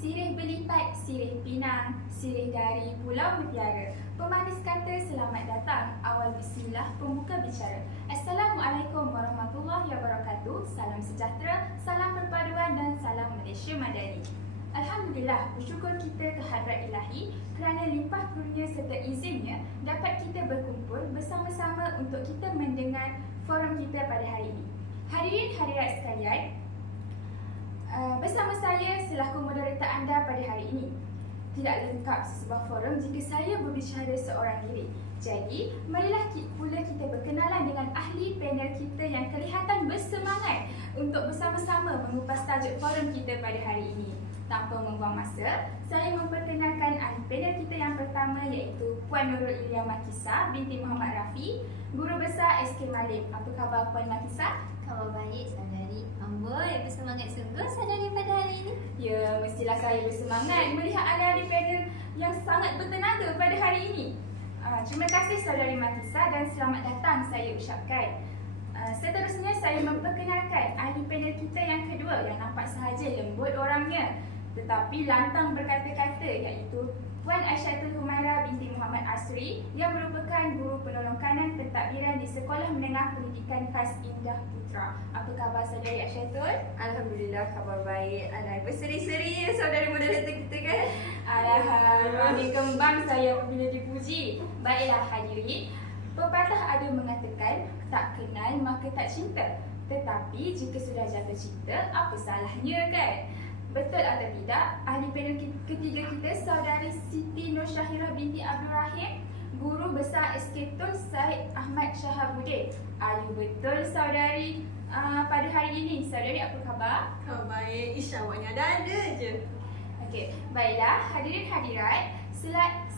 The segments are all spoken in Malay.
Sirih berlipat, sirih pinang, sirih dari Pulau Mutiara. Pemanis kata selamat datang, awal bismillah pembuka bicara. Assalamualaikum warahmatullahi wabarakatuh. Salam sejahtera, salam perpaduan dan salam Malaysia Madani. Alhamdulillah, bersyukur kita kehadrat ilahi kerana limpah kurnia serta izinnya dapat kita berkumpul bersama-sama untuk kita mendengar forum kita pada hari ini. Hadirin hadirat sekalian, bersama saya selaku moderator anda pada hari ini. Tidak lengkap sebuah forum jika saya berbicara seorang diri. Jadi, marilah pula kita berkenalan dengan ahli panel kita yang kelihatan bersemangat untuk bersama-sama mengupas tajuk forum kita pada hari ini. Tanpa membuang masa, saya memperkenalkan ahli panel kita yang pertama iaitu Puan Nurul Ilia Makisa binti Muhammad Rafi, Guru Besar SK Malim. Apa khabar Puan Makisa? Khabar baik, saudari. Amboi, bersemangat sungguh saudari pada hari ini. Ya, mestilah saya bersemangat melihat anda di panel yang sangat bertenaga pada hari ini. Terima kasih saudari Makisa dan selamat datang saya ucapkan. Seterusnya saya memperkenalkan ahli panel kita yang kedua yang nampak sahaja lembut orangnya tetapi lantang berkata-kata iaitu Puan Aisyatul Humaira binti Muhammad Asri yang merupakan guru penolong kanan pentadbiran di Sekolah Menengah Pendidikan Khas Indah Putra. Apa khabar saudari Aisyatul? Alhamdulillah, khabar baik. Alai berseri-seri ya saudari moderator kita kan. Alhamdulillah, kembang saya apabila dipuji. Baiklah hadirin, pepatah ada mengatakan tak kenal maka tak cinta. Tetapi jika sudah jatuh cinta, apa salahnya kan? Betul atau tidak? Ahli panel ketiga kita saudari Siti Nur Syahirah binti Abdul Rahim, Guru Besar SK Tun Syed Ahmad Shahabuddin. Ayu betul saudari pada hari ini. Saudari apa khabar? Khabar baik, insya-Allah ada je. Okey, baiklah hadirin hadirat,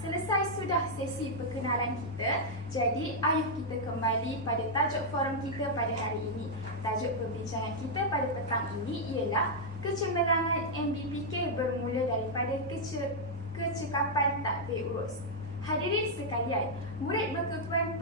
selesai sudah sesi perkenalan kita. Jadi ayuh kita kembali pada tajuk forum kita pada hari ini. Tajuk perbincangan kita pada petang ini ialah kecemerlangan MBPK bermula daripada kecekapan tak berurus. Hadirin sekalian, murid berkebutuhan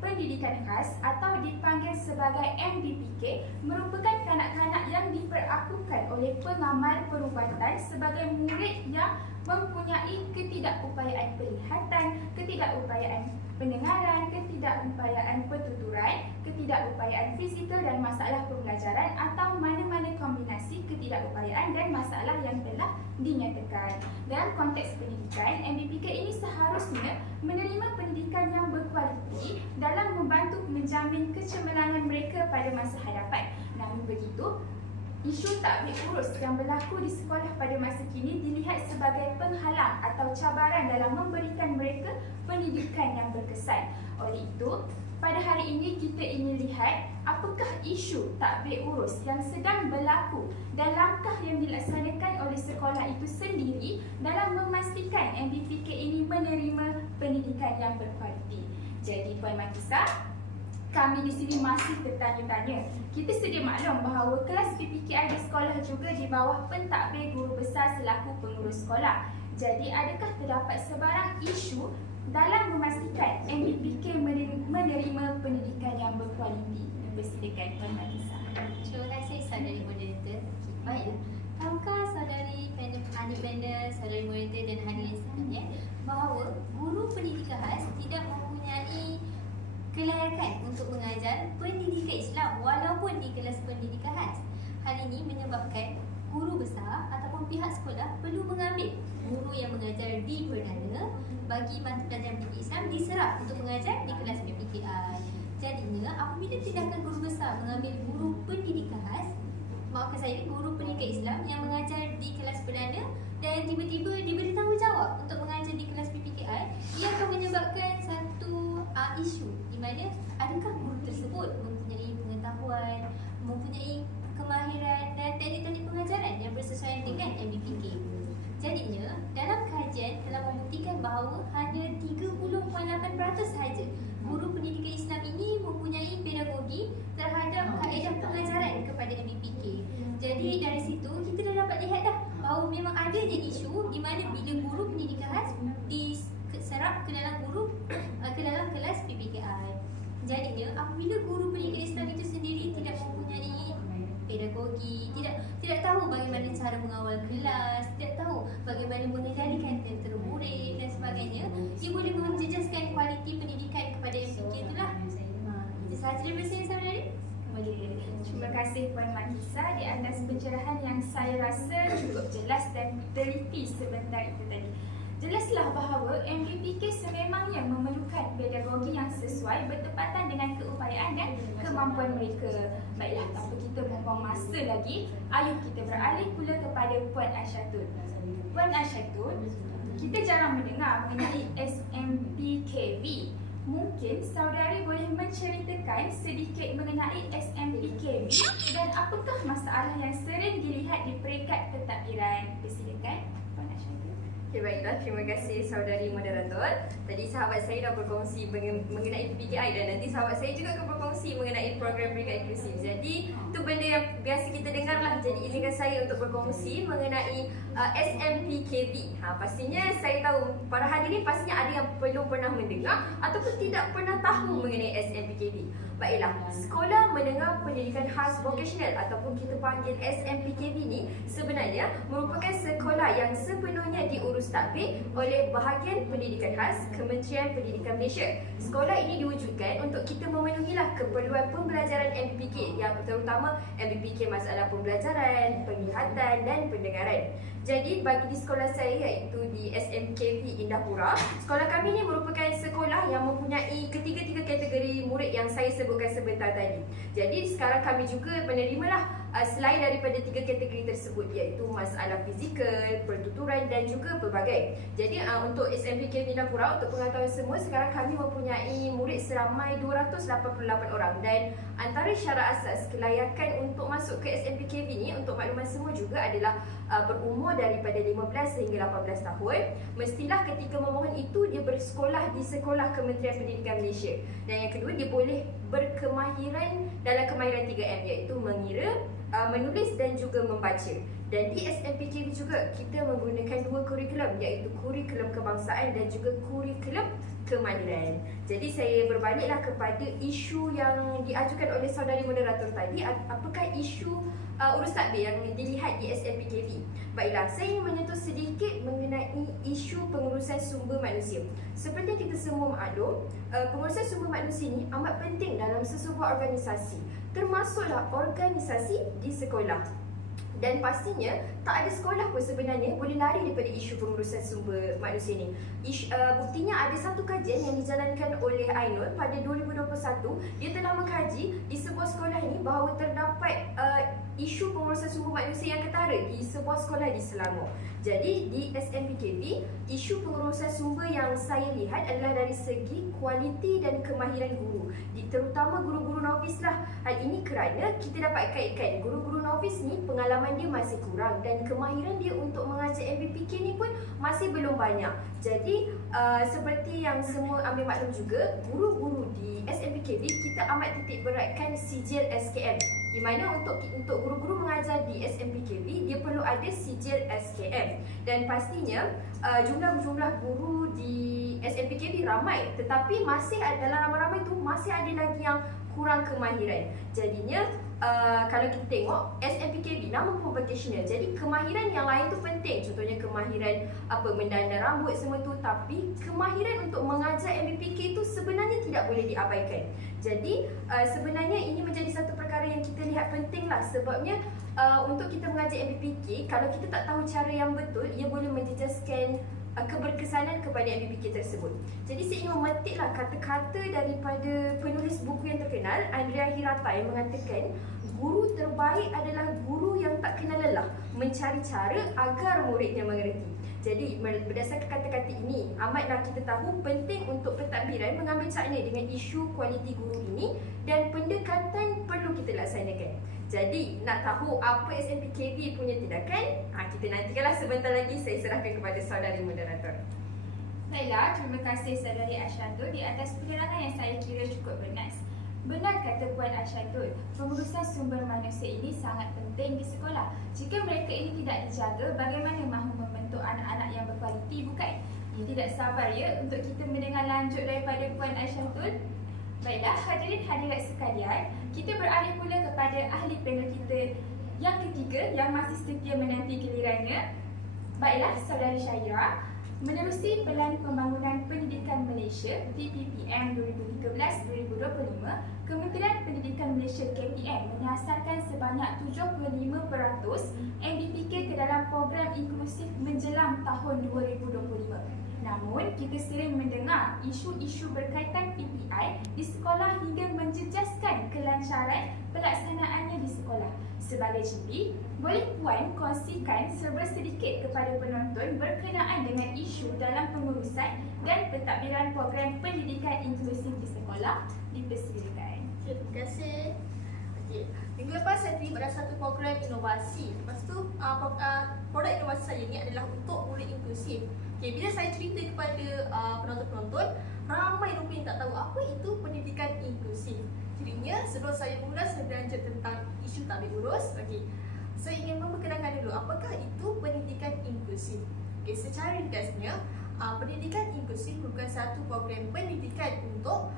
pendidikan khas atau dipanggil sebagai MBPK merupakan kanak-kanak yang diperakukan oleh pengamal perubatan sebagai murid yang mempunyai ketidakupayaan penglihatan, ketidakupayaan pendengaran, ketidakupayaan pertuturan, ketidakupayaan fizikal dan masalah pembelajaran atau mana-mana kombinasi ketidakupayaan dan masalah yang telah dinyatakan. Dalam konteks pendidikan, MBPK ini seharusnya menerima pendidikan yang berkualiti dalam membantu menjamin kecemerlangan mereka pada masa hadapan. Namun begitu, isu tak diurus yang berlaku di sekolah pada masa kini dilihat sebagai penghalang atau cabaran dalam memberikan mereka pendidikan yang berkesan. Oleh itu, pada hari ini kita ingin lihat apakah isu tak berurus yang sedang berlaku dan langkah yang dilaksanakan oleh sekolah itu sendiri dalam memastikan MBPK ini menerima pendidikan yang berkualiti. Jadi Puan Makisa, kami di sini masih bertanya-tanya. Kita sedia maklum bahawa kelas PPKI di sekolah juga di bawah pentadbir guru besar selaku pengurus sekolah. Jadi adakah terdapat sebarang isu dalam memastikan MBPK menerima pendidikan yang berkualiti? Bersilakan Puan Makisa. Terima kasih saudari moderator. Baiklah, tahukah saudari ahli panel, saudari moderator dan hadirin sekalian bahawa guru pendidikan khas tidak mempunyai kelayakan untuk mengajar pendidikan Islam walaupun di kelas pendidikan khas. Hal ini menyebabkan guru besar ataupun pihak sekolah perlu mengambil guru yang mengajar di perdana bagi mata pelajaran pendidikan Islam diserap untuk mengajar di kelas PPKI. Jadinya apabila tindakan guru besar mengambil guru pendidikan khas, maafkan saya, guru pendidikan Islam yang mengajar di kelas perdana dan tiba-tiba diberi tanggungjawab untuk mengajar di kelas PPKI, ia akan menyebabkan satu isu di mana adakah guru tersebut mempunyai pengetahuan, mempunyai kemahiran dan teknik-teknik pengajaran yang bersesuaian dengan MBPK. Jadinya, dalam kajian telah membuktikan bahawa hanya 30.8% sahaja guru pendidikan Islam ini mempunyai pedagogi terhadap kaedah pengajaran kepada MBPK. Jadi dari situ kita dah dapat lihat dah bahawa memang ada je isu di mana bila guru pendidikan khas diserap ke dalam kelas PPKI. Jadinya apabila guru pendidikan Islam itu sendiri tidak mempunyai pedagogi, tidak tahu bagaimana cara mengawal kelas, tidak tahu mana mengendalikan tentera murid dan sebagainya, ia boleh menjejaskan kualiti pendidikan kepada MPK itulah. Itu sahaja daripada saya, saudari. Terima kasih Puan Makisa di atas pencerahan yang saya rasa cukup jelas dan teliti sebentar itu tadi. Jelaslah bahawa MPPK sememangnya memerlukan pedagogi yang sesuai bertepatan dengan keupayaan dan kemampuan mereka. Baiklah, tanpa kita membuang masa lagi, ayuh kita beralih pula kepada Puan Aisyatul. Puan Aisyatul, kita jarang mendengar mengenai SMPKV. Mungkin saudari boleh menceritakan sedikit mengenai SMPKV dan apakah masalah yang sering dilihat di peringkat pentadbiran. Persilakan, Puan Aisyatul. Okay, baiklah. Terima kasih saudari moderator. Tadi sahabat saya dah berkongsi mengenai PPKI dan nanti sahabat saya juga akan berkongsi mengenai program peringkat inklusif. Jadi, itu benda yang biasa kita dengar lah. Jadi, izinkan saya untuk berkongsi mengenai SMPKV. Pastinya saya tahu para hadirin pastinya ada yang belum pernah mendengar ataupun tidak pernah tahu mengenai SMPKV. Baiklah, Sekolah Menengah Pendidikan Khas Vocational ataupun kita panggil SMPKV ni sebenarnya merupakan sekolah yang sepenuhnya diurus tadbir oleh Bahagian Pendidikan Khas Kementerian Pendidikan Malaysia. Sekolah ini diwujudkan untuk kita memenuhilah keperluan pembelajaran MPPK yang terutama MPPK masalah pembelajaran, penglihatan dan pendengaran. Jadi bagi di sekolah saya iaitu di SMKV Indahpura, sekolah kami ni merupakan sekolah yang mempunyai ketiga-tiga kategori murid yang saya sebutkan sebentar tadi. Jadi sekarang kami juga menerimalah selain daripada tiga kategori tersebut iaitu masalah fizikal, pertuturan dan juga pelbagai. Jadi untuk SMPK Indahpura, untuk pengetahuan semua, sekarang kami mempunyai murid seramai 288 orang dan antara syarat asas kelayakan untuk masuk ke SMPKV ni untuk makluman semua juga adalah berumur daripada 15 sehingga 18 tahun. Mestilah ketika memohon itu dia bersekolah di Sekolah Kementerian Pendidikan Malaysia. Dan yang kedua, dia boleh berkemahiran dalam kemahiran 3M iaitu mengira, menulis dan juga membaca. Dan di SMPKV juga kita menggunakan dua kurikulum iaitu kurikulum kebangsaan dan juga kurikulum kemahiran. Jadi saya berbaliklah kepada isu yang diajukan oleh saudari moderator tadi, apakah isu urus tadbir yang dilihat di SMPKV. Baiklah, saya ingin menyentuh sedikit mengenai isu pengurusan sumber manusia. Seperti yang kita semua maklum, pengurusan sumber manusia ini amat penting dalam sesebuah organisasi, termasuklah organisasi di sekolah. Dan pastinya tak ada sekolah pun sebenarnya boleh lari daripada isu pengurusan sumber manusia ni. Buktinya ada satu kajian yang dijalankan oleh Ainul pada 2021. Dia telah mengkaji di sebuah sekolah ini bahawa terdapat isu pengurusan sumber manusia yang ketara di sebuah sekolah di Selangor. Jadi di SMPKV, isu pengurusan sumber yang saya lihat adalah dari segi kualiti dan kemahiran guru, terutama guru-guru novis lah. Hal ini kerana kita dapat kaitkan guru-guru novis ni pengalaman dia masih kurang dan kemahiran dia untuk mengajar MPPK ni pun masih belum banyak. Jadi seperti yang semua ambil maklum juga, guru-guru di SMPKV kita amat titik beratkan sijil SKM, di mana untuk guru-guru mengajar di SMPKV dia perlu ada sijil SKM. Dan pastinya jumlah guru di SMPKV ramai, tetapi masih dalam ramai-ramai tu masih ada lagi yang kurang kemahiran. Jadinya kalau kita tengok SMPKV nama pun vocational, jadi kemahiran yang lain tu penting. Contohnya kemahiran mendana rambut semua tu, tapi kemahiran untuk mengajar MPPK tu sebenarnya tidak boleh diabaikan. Jadi sebenarnya ini menjadi satu perkara yang kita lihat penting lah, sebabnya untuk kita mengajar MPPK, kalau kita tak tahu cara yang betul, ia boleh menjejaskan keberkesanan kepada MPPK tersebut. Jadi saya ingin memetiklah kata-kata daripada penulis buku yang terkenal Andrea Hirata yang mengatakan guru terbaik adalah guru yang tak kenal lelah mencari cara agar muridnya mengerti. Jadi berdasarkan kata-kata ini, amatlah kita tahu penting untuk pentadbiran mengambil cakna dengan isu kualiti guru ini dan pendekatan perlu kita laksanakan. Jadi nak tahu apa SMPKV punya tindakan? Kita nantikanlah sebentar lagi. Saya serahkan kepada saudari moderator. Baiklah, terima kasih saudari Aisyatul di atas penerangan yang saya kira cukup bernas. Benar kata Puan Aisyatul, pengurusan sumber manusia ini sangat penting di sekolah. Jika mereka ini tidak dijaga, bagaimana mahu membentuk anak-anak yang berkualiti, bukan? Tidak sabar ya untuk kita mendengar lanjut daripada Puan Aisyatul. Baiklah, hadirin hadirat sekalian, kita beralih pula kepada ahli panel kita yang ketiga yang masih setia menanti gilirannya. Baiklah, Saudari Syahira, menerusi Pelan Pembangunan Pendidikan Malaysia PPPM 2013-2025, Kementerian Pendidikan Malaysia KPM menyasarkan sebanyak 75% MBPK ke dalam program inklusif menjelang tahun 2025. Namun, kita sering mendengar isu-isu berkaitan PPI di sekolah hingga menjejaskan kelancaran pelaksanaannya di sekolah. Sebagai GP, boleh Puan kongsikan serba sedikit kepada penonton berkenaan dengan isu dalam pengurusan dan pentadbiran program pendidikan inklusif di sekolah? Dipersilakan. Okay, terima kasih. Okay. Minggu lepas saya terlibat dalam satu program inovasi. Lepas tu produk inovasi saya ni adalah untuk murid inklusif. Okay, bila saya cerita kepada penonton-penonton, ramai rupanya tak tahu apa itu pendidikan inklusif. Jadinya sebelum saya mula saya belajar tentang isu tabik urus. Okay, saya ingin memperkenalkan dulu apakah itu pendidikan inklusif. Okay, secara ringkasnya, pendidikan inklusif merupakan satu program pendidikan untuk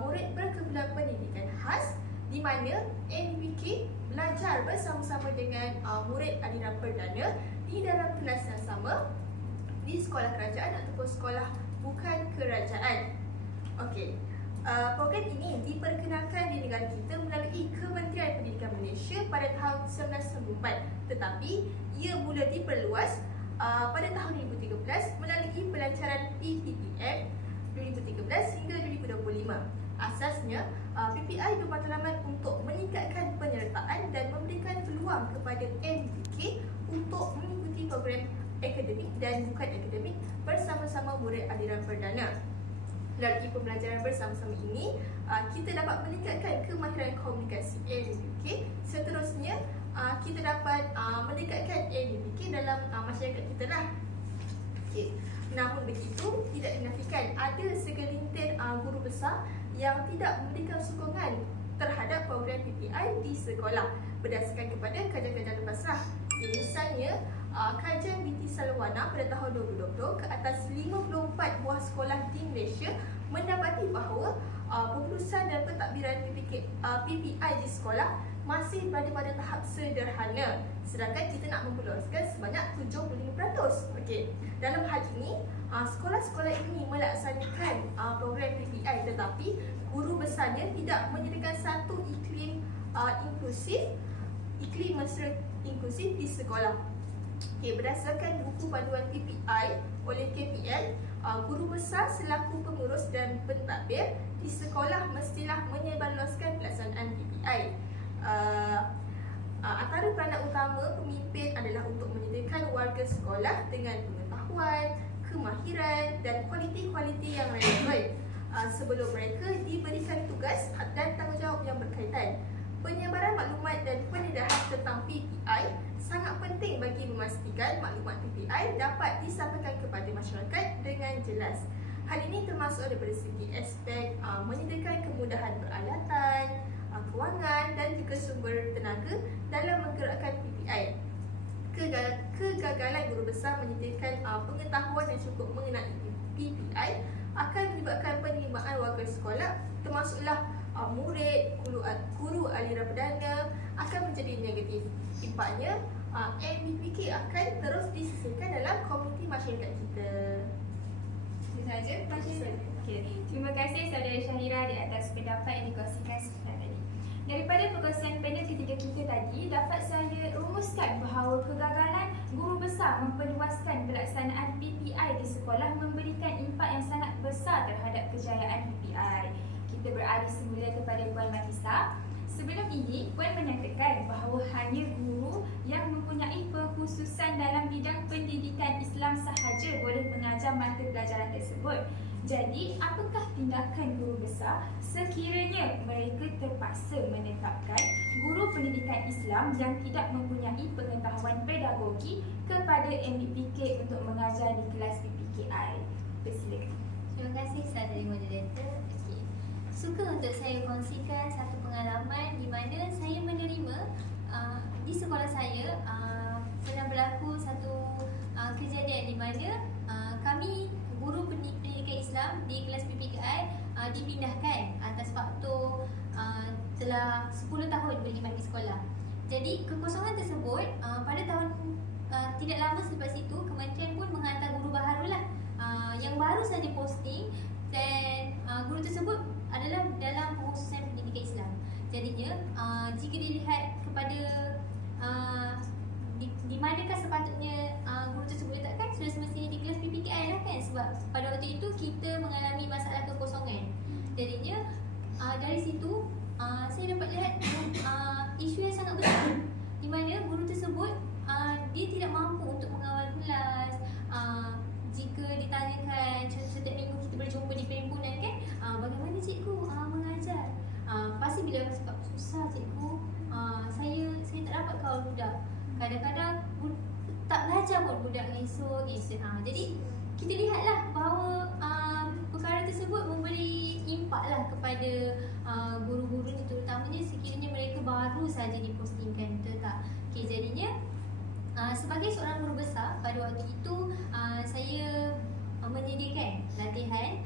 murid berkebutuhan pendidikan khas di mana MBK belajar bersama-sama dengan murid aliran perdana di dalam kelas yang sama di sekolah kerajaan ataupun sekolah bukan kerajaan. Okey. Program ini diperkenalkan di negara kita melalui Kementerian Pendidikan Malaysia pada tahun 1994, tetapi ia mula diperluas pada tahun 2013 melalui pelancaran PPPM 2013 hingga 2025. Asasnya, PPI bermatlamat untuk meningkatkan penyertaan dan memberikan peluang kepada MBK untuk mengikuti program akademik dan bukan akademik bersama-sama murid aliran perdana. Melalui pembelajaran bersama-sama ini, kita dapat meningkatkan kemahiran komunikasi MBK. Seterusnya, kita dapat meningkatkan MBK dalam masyarakat kita lah. Okay. Namun begitu, tidak dinafikan ada segelintir guru besar yang tidak memberikan sokongan terhadap program PPI di sekolah berdasarkan kepada kajian-kajian pasrah. Misalnya, kajian BT Salwana pada tahun 2020 ke atas 54 buah sekolah di Malaysia mendapati bahawa pengurusan dan pentadbiran PPI di sekolah masih berada pada tahap sederhana, sedangkan kita nak memperluaskan sebanyak 75%. Okey. Dalam hal ini, sekolah-sekolah ini melaksanakan program PPI, tetapi guru besarnya tidak menyediakan satu iklim mesra inklusif di sekolah. Okay, berdasarkan buku panduan PPI oleh KPM, guru besar selaku pengurus dan pentadbir di sekolah mestilah menyebarluaskan pelaksanaan PPI. Antara peranan utama pemimpin adalah untuk menyediakan warga sekolah dengan pengetahuan, kemahiran dan kualiti-kualiti yang relevan sebelum mereka diberikan tugas dan tanggungjawab yang berkaitan. Penyebaran maklumat dan pendedahan tentang PPI sangat penting bagi memastikan maklumat PPI dapat disampaikan kepada masyarakat dengan jelas. Hal ini termasuk daripada segi aspek menyediakan kemudahan peralatan, kewangan dan juga sumber tenaga dalam menggerakkan PPI. Kegagalan guru besar menyediakan pengetahuan yang cukup mengenai PPI akan menyebabkan penerimaan warga sekolah, termasuklah murid, guru aliran perdana akan menjadi negatif. Impaknya, MBPK akan terus disisihkan dalam komuniti masyarakat kita. Itu sahaja. Okay. Terima kasih Saudara Syahira di atas pendapat yang dikongsikan sebentar tadi. Daripada perkongsian panel ketiga kita tadi, dapat saya rumuskan bahawa kegagalan guru besar memperluaskan pelaksanaan PPI di sekolah memberikan impak yang sangat besar terhadap kejayaan PPI. Kita beralih semula kepada Puan Mahisa. Sebelum ini, Puan menyatakan bahawa hanya guru yang mempunyai pengkhususan dalam bidang pendidikan Islam sahaja boleh mengajar mata pelajaran tersebut. Jadi, apakah tindakan guru besar sekiranya mereka terpaksa menetapkan guru pendidikan Islam yang tidak mempunyai pengetahuan pedagogi kepada MBPK untuk mengajar di kelas PPKI? Persilakan. Terima kasih saudari moderator. Okay. Suka untuk saya kongsikan satu pengalaman di mana saya menerima di sekolah saya pernah berlaku satu kejadian di mana kami guru pendidikan Islam di kelas PPKI dipindahkan atas faktor telah 10 tahun berkhidmat di sekolah. Jadi kekosongan tersebut pada tahun tidak lama selepas itu kementerian pun menghantar guru baharu lah, yang baru saja posting, dan guru tersebut adalah dalam pengkhususan pendidikan Islam. Jadinya jika dilihat kepada di manakah sepatutnya guru tersebut letakkan, sudah semestinya di kelas PPKI lah kan, sebab pada waktu itu kita mengalami masalah kekosongan. Jadinya dari situ saya dapat lihat isu yang sangat besar di mana guru tersebut dia tidak mampu untuk mengawal kelas. Jika ditanyakan setiap minggu kita berjumpa di perhimpunan kan, bagaimana cikgu mengajar, pasti bila cakap susah cikgu, saya tak dapat kawal budak. Kadang-kadang tak belajar pun budak esok. Jadi kita lihatlah bahawa perkara tersebut memberi impak lah kepada guru-guru ni, terutamanya sekiranya mereka baru saja dipostingkan, betul tak? Okay, jadinya sebagai seorang guru besar pada waktu itu, saya menyediakan latihan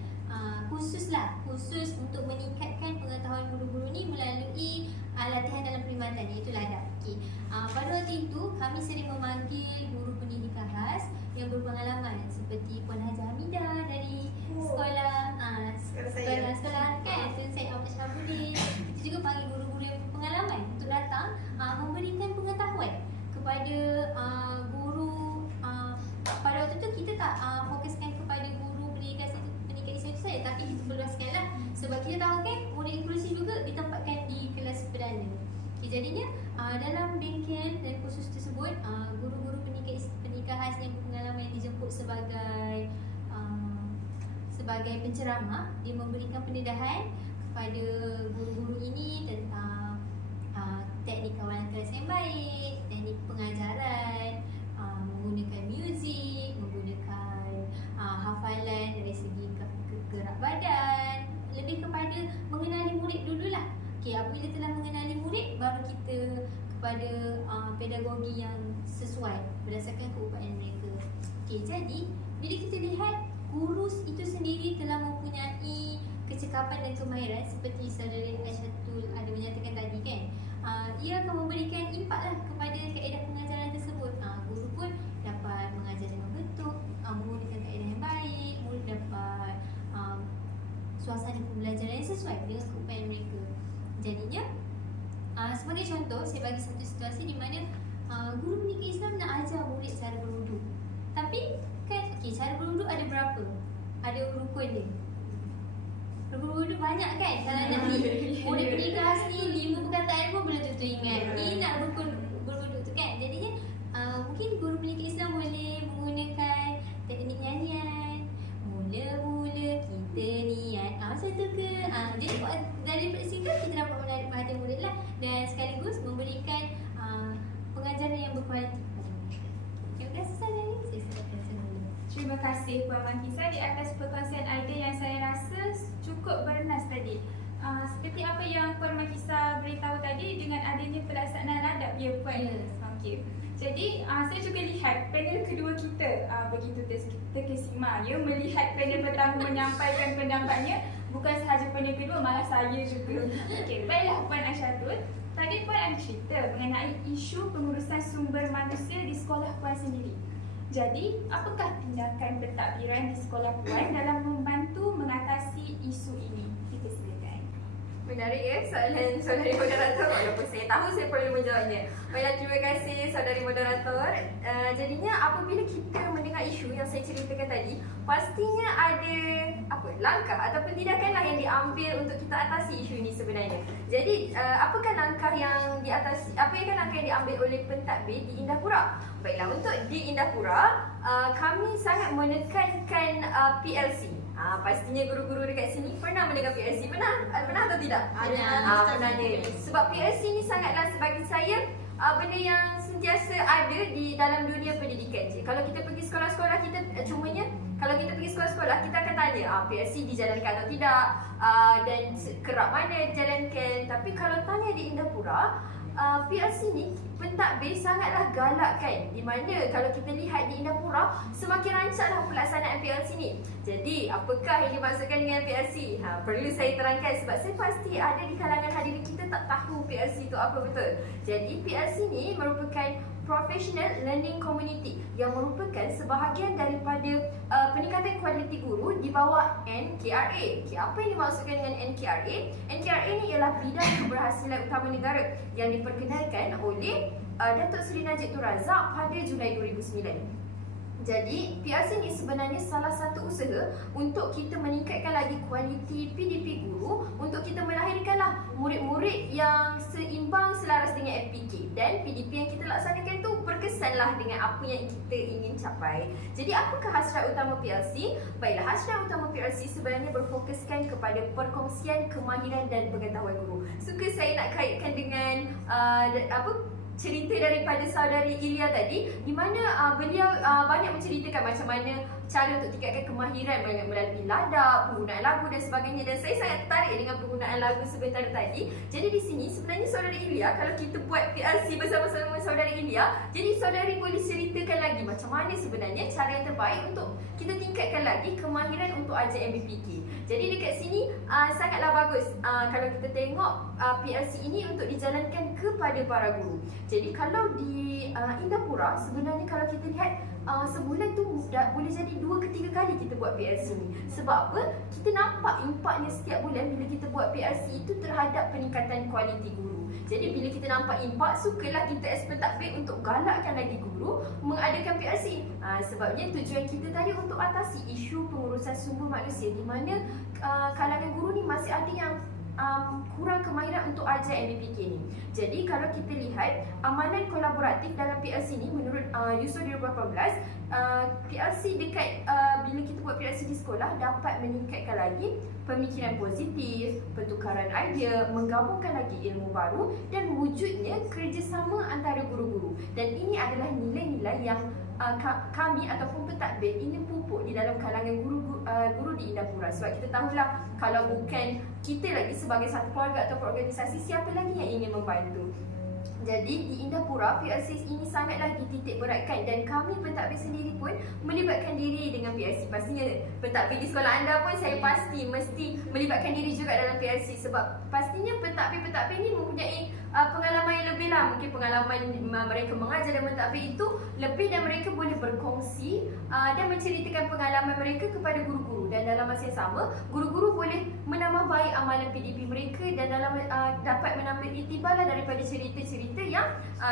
khusus untuk meningkatkan pengetahuan guru-guru ni melalui latihan dalam perkhidmatan, iaitu LADAP. Okay. Pada waktu itu kami sering memanggil guru pendidikan khas yang berpengalaman seperti Puan Haji Hamidah dari sekolah kan, Tun Syed Ahmad Syahbudin. Kita juga panggil guru-guru yang berpengalaman untuk datang memberikan pengetahuan kepada guru. Pada waktu itu kita tak fokuskan kepada guru pendidikan Islam itu saja, tapi kita perluaskanlah sebab kita tahu kan murid inklusif juga ditempatkan di kelas perdana. Okay, jadinya dalam bengkel dan kursus tersebut, guru-guru pendidikan khas yang berpengalaman yang dijemput sebagai penceramah, dia memberikan pendedahan kepada guru-guru ini tentang teknik kawalan kelas yang baik, teknik pengajaran, menggunakan muzik, menggunakan hafalan dari segi gerak badan, lebih kepada mengenali murid dululah. Okay, apabila telah mengenali murid, baru kita kepada pedagogi yang sesuai berdasarkan keupayaan mereka. Okay, jadi bila kita lihat guru itu sendiri telah mempunyai kecekapan dan kemahiran seperti saudara Aisyatul ada menyatakan tadi kan, ia akan memberikan impak lah kepada kaedah pengajaran tersebut. Guru pun dapat mengajar dengan betul, menggunakan kaedah yang baik, murid dapat suasana pembelajaran yang sesuai dengan keupayaan mereka. Jadinya sebagai contoh, saya bagi satu situasi di mana guru pendidikan Islam nak ajar murid cara berwuduk. Tapi kan, cara berwuduk ada berapa? Ada rukun dia. Rukun berwuduk banyak kan? Kalau nak murid pendidikan khas ni 5 perkataan pun belum tentu ingat. Ni nak rukun berwuduk tu kan? Jadinya mungkin guru pendidikan Islam boleh menggunakan teknik nyanyian. Mula-mula kita niat, macam tu ke? Jadi dari situ kita dapat menarik perhatian murid lah, dan sekaligus memberikan pengajaran yang berkualiti kepada mereka. Terima kasih saudari. Saya serahkan semula. Terima kasih Puan Mangkisa di atas perkongsian idea yang saya rasa cukup bernas tadi. Seperti apa yang Puan Mangkisa beritahu tadi, dengan adanya pelaksanaan LADAP ya Puan. Okey. Jadi saya juga lihat panel kedua kita begitu terkesima ya, melihat panel pertama menyampaikan pendapatnya. Bukan sahaja panel kedua, malah saya juga. Okey, baiklah Puan Aisyatul. Tadi Puan ada cerita mengenai isu pengurusan sumber manusia di sekolah Puan sendiri. Jadi, apakah tindakan pentadbiran di sekolah Puan dalam membantu mengatasi isu ini? Kita silakan. Menarik ya soalan saudari moderator, walaupun saya tahu saya perlu menjawabnya. Baiklah, terima kasih saudari moderator. Jadinya apabila kita mendengar isu yang saya ceritakan tadi, pastinya ada langkah ataupun tindakan lah yang diambil untuk kita atasi isu ini sebenarnya. Jadi apakah langkah yang diambil oleh pentadbir di Indahpura? Baiklah, untuk di Indahpura kami sangat menekankan PLC. Pastinya guru-guru dekat sini pernah mendengar PLC. Pernah atau tidak? Pernah. Sebab PLC ni sangatlah bagi saya benda yang sentiasa ada di dalam dunia pendidikan. Jadi, kalau kita pergi sekolah-sekolah kita kalau kita pergi sekolah-sekolah kita akan tanya PLC dijalankan atau tidak, dan kerap mana dijalankan. Tapi kalau tanya di Indahpura, PLC ni pentadbir sangatlah galakkan, di mana kalau kita lihat di Indahpura semakin rancaklah pelaksanaan PLC ni. Jadi apakah yang dimaksudkan dengan PLC? Perlu saya terangkan sebab saya pasti ada di kalangan hadirin kita tak tahu PLC itu apa betul. Jadi PLC ni merupakan Professional Learning Community yang merupakan sebahagian daripada peningkatan kualiti guru di bawah NKRA. Apa yang dimaksudkan dengan NKRA? NKRA ni ialah bidang keberhasilan utama negara yang diperkenalkan oleh Datuk Seri Najib Tun Razak pada Julai 2009. Jadi, PRC ni sebenarnya salah satu usaha untuk kita meningkatkan lagi kualiti PDP guru, untuk kita melahirkanlah murid-murid yang seimbang selaras dengan FPK, dan PDP yang kita laksanakan tu berkesanlah dengan apa yang kita ingin capai. Jadi, apakah hasrat utama PRC? Baiklah, hasrat utama PRC sebenarnya berfokuskan kepada perkongsian kemahiran dan pengetahuan guru. Suka saya nak kaitkan dengan cerita daripada saudari Ilya tadi, di mana beliau banyak menceritakan macam mana cara untuk tingkatkan kemahiran melalui ladap, penggunaan lagu dan sebagainya, dan saya sangat tertarik dengan penggunaan lagu sebentar tadi. Jadi di sini sebenarnya saudari Ilya, kalau kita buat PRC bersama-sama dengan saudari Ilya, jadi saudari boleh ceritakan lagi macam mana sebenarnya cara yang terbaik untuk kita tingkatkan lagi kemahiran untuk ajar MBPK. Jadi dekat sini sangatlah bagus kalau kita tengok PRC ini untuk dijalankan kepada para guru. Jadi kalau di Indapura sebenarnya kalau kita lihat sebulan tu boleh jadi 2 ke 3 kali kita buat PRC ni. Sebab apa? Kita nampak impaknya setiap bulan bila kita buat PRC itu terhadap peningkatan kualiti guru. Jadi bila kita nampak impak, sukalah kita as pentadbir untuk galakkan lagi guru mengadakan PRC. Sebabnya tujuan kita tadi untuk atasi isu pengurusan sumber manusia, di mana kalangan guru ni masih ada yang kurang kemahiran untuk ajar MBPK ni. Jadi kalau kita lihat amalan kolaboratif dalam PRC ni menurut USO 2018, PRC dekat bila kita buat PRC di sekolah dapat meningkatkan lagi pemikiran positif, pertukaran idea, menggabungkan lagi ilmu baru dan wujudnya kerjasama antara guru-guru. Dan ini adalah nilai-nilai yang kami ataupun pentadbir ingin pupuk di dalam kalangan guru di Indapura. Sebab kita tahulah kalau bukan kita lagi sebagai satu keluarga atau organisasi, siapa lagi yang ingin membantu. Jadi di Indapura, PRC ini sangatlah dititik beratkan dan kami pentadbir sendiri pun melibatkan diri dengan PRC. Pastinya pentadbir di sekolah anda pun saya pasti mesti melibatkan diri juga dalam PRC, sebab pastinya pentadbir ni mempunyai pengalaman yang lebih lah. Mungkin pengalaman mereka mengajar dan mentadbir itu lebih, dan mereka boleh berkongsi dan menceritakan pengalaman mereka kepada guru-guru, dan dalam masa yang sama guru-guru boleh menambah baik amalan PDP mereka dan dapat menambil iktibar daripada cerita-cerita yang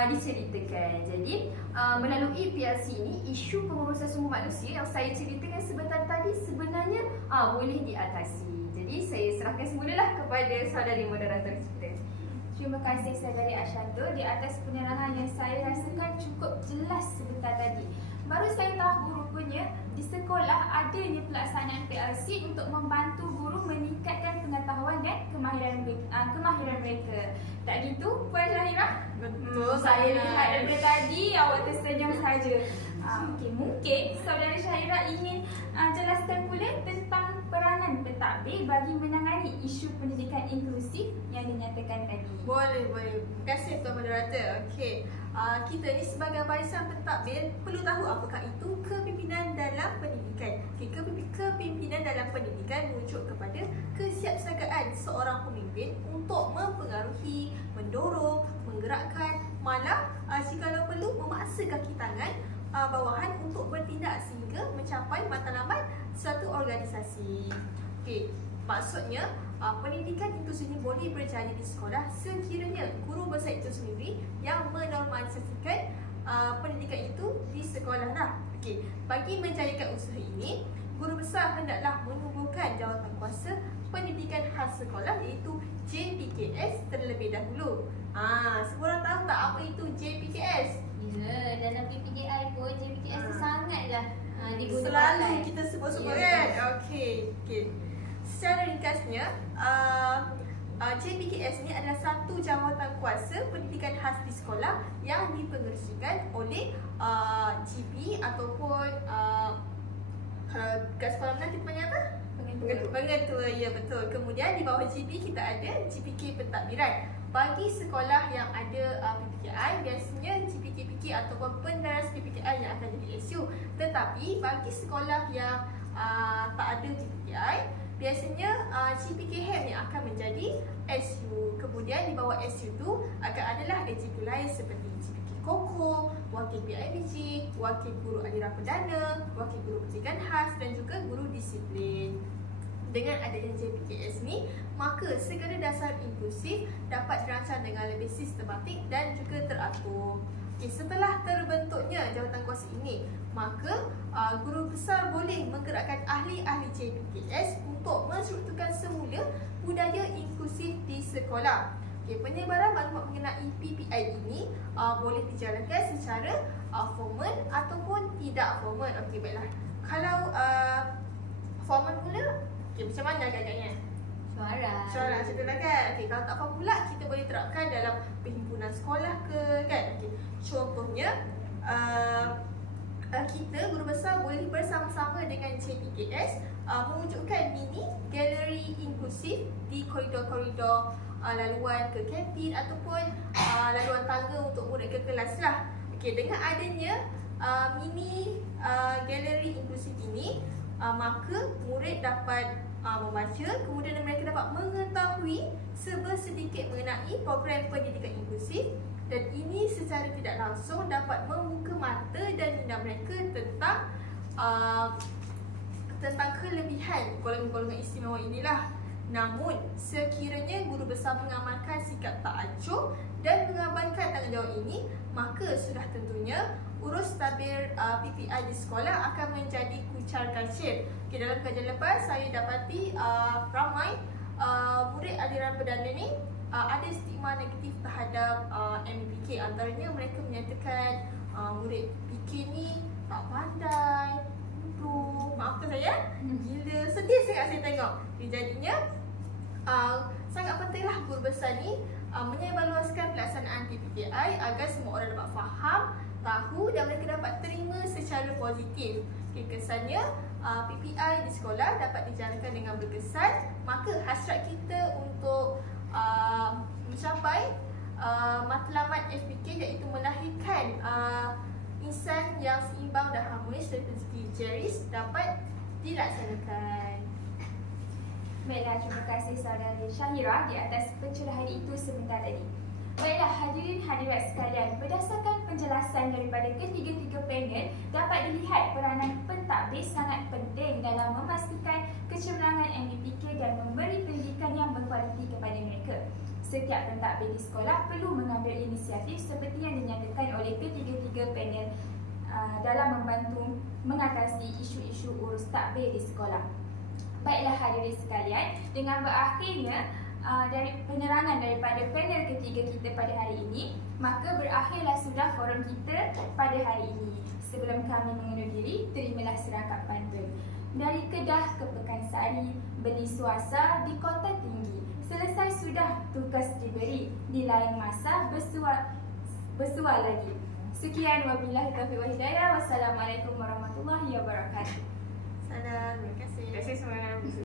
diceritakan. Jadi melalui PRC ini, isu pengurusan sumber manusia yang saya ceritakan sebentar tadi sebenarnya boleh diatasi. Jadi saya serahkan semulalah kepada saudari moderator kita. Terima kasih saudari Ashantul di atas penerangan yang saya rasakan cukup jelas sebentar tadi. Baru saya tahu rupanya di sekolah adanya pelaksanaan PRC untuk membantu guru meningkatkan pengetahuan dan kemahiran mereka. Tak gitu, Puan Syahira? Betul. Saya lihat daripada tadi awak tersenyum saja. Mungkin saudara Syahira ingin jelaskan pula tentang peranan pentadbir bagi menangani isu pendidikan inklusif yang dinyatakan tadi. Boleh. Terima kasih Tuan Moderator. Okey. Kita ni sebagai barisan pentadbir perlu tahu apakah itu kepimpinan dalam pendidikan. Kepimpinan dalam pendidikan merujuk kepada kesiapsiagaan seorang pemimpin untuk mempengaruhi, mendorong, menggerakkan, malah jikalau perlu memaksa kaki tangan bawahan untuk bertindak sehingga mencapai matlamat suatu organisasi. Okey, maksudnya pendidikan itu sendiri boleh berjaya di sekolah sekiranya guru besar itu sendiri yang menormalisasikan pendidikan itu di sekolah lah. Okey, bagi menjayakan usaha ini, guru besar hendaklah menubuhkan jawatan kuasa pendidikan khas sekolah iaitu JPKS terlebih dahulu. Semua orang tahu tak apa itu JPKS? Ya, dalam PPKI pun JPKS tu sangatlah digunakan. Selalu kita sebut-sebut kan? Okey. Secara ringkasnya, JPKS ni adalah satu jawatan kuasa pendidikan khas di sekolah yang dipengerusikan oleh GP ataupun kat sekolah mana kita panggil apa? Pengetua, ya betul. Kemudian di bawah GP kita ada GPK pentadbiran. Bagi sekolah yang ada PPKI, biasanya GPK-PK ataupun peneras PPKI yang akan jadi SU. Tetapi bagi sekolah yang tak ada GPKI, biasanya GPKM yang akan menjadi SU. Kemudian di bawah SU tu akan adalah AGP lain seperti GPK Koko, wakil PIBG, wakil guru aliran perdana, wakil guru pendidikan khas dan juga guru disiplin. Dengan adanya JPKS ni, maka segala dasar inklusif dapat dirancang dengan lebih sistematik dan juga teratur. Setelah terbentuknya jawatan kuasa ini, maka guru besar boleh menggerakkan ahli-ahli JPKS untuk menstrukturkan semula budaya inklusif di sekolah. Penyebaran maklumat mengenai PPI ini boleh dijalankan secara formal ataupun tidak formal. Baiklah. Kalau formal pula, macam mana agaknya? Suara macam tu lah kan. Kalau tak faham pula, kita boleh terapkan dalam perhimpunan sekolah ke kan. Contohnya, kita guru besar boleh bersama-sama dengan JPKS mewujudkan mini galeri inklusif di koridor-koridor laluan ke kantin ataupun laluan tangga untuk murid ke kelas lah. Dengan adanya mini galeri inklusif ini, maka murid dapat membaca, kemudian mereka dapat mengetahui sedikit mengenai program pendidikan inklusif, dan ini secara tidak langsung dapat membuka mata dan minda mereka tentang kelebihan golongan-golongan istimewa inilah. Namun, sekiranya guru besar mengamalkan sikap ta'acuh dan mengabaikan tanggungjawab ini, maka sudah tentunya urus tabir PPI di sekolah akan menjadi kucar kacir. Dalam kajian lepas, saya dapati ramai murid aliran perdana ni ada stigma negatif terhadap MPK. Antaranya mereka menyatakan murid PK ni tak pandai, bodoh, maafkan saya, gila, sedih sangat saya tengok. Jadinya sangat pentinglah guru besar ni menyebarluaskan pelaksanaan PPI agar semua orang dapat faham, tahu dan mereka dapat terima secara positif. Kesannya PPI di sekolah dapat dijalankan dengan berkesan, maka hasrat kita untuk mencapai matlamat FPK iaitu melahirkan insan yang seimbang dan harmonis dari segi jeris dapat dilaksanakan. Baiklah, terima kasih saudari Syahira di atas pencerahan itu sebentar tadi. Baiklah, hadirin hadirat sekalian, berdasarkan penjelasan daripada ketiga-tiga panel, dapat dilihat peranan pentadbir sangat penting dalam memastikan kecemerlangan MDPK dan memberi pendidikan yang berkualiti kepada mereka. Setiap pentadbir di sekolah perlu mengambil inisiatif seperti yang dinyatakan oleh ketiga-tiga panel dalam membantu mengatasi isu-isu urus tadbir di sekolah. Baiklah hadirin sekalian, dengan berakhirnya dari penerangan daripada panel ketiga kita pada hari ini, maka berakhirlah sudah forum kita pada hari ini. Sebelum kami mengundur diri, terimalah serangkap pantun. Dari Kedah ke Pekansari, beli suasa di Kota Tinggi. Selesai sudah tugas diberi, di lain masa bersua lagi. Sekian, wabillahi taufiq wal hidayah. Wassalamualaikum warahmatullahi wabarakatuh. Salam, terima kasih. Terima kasih semua.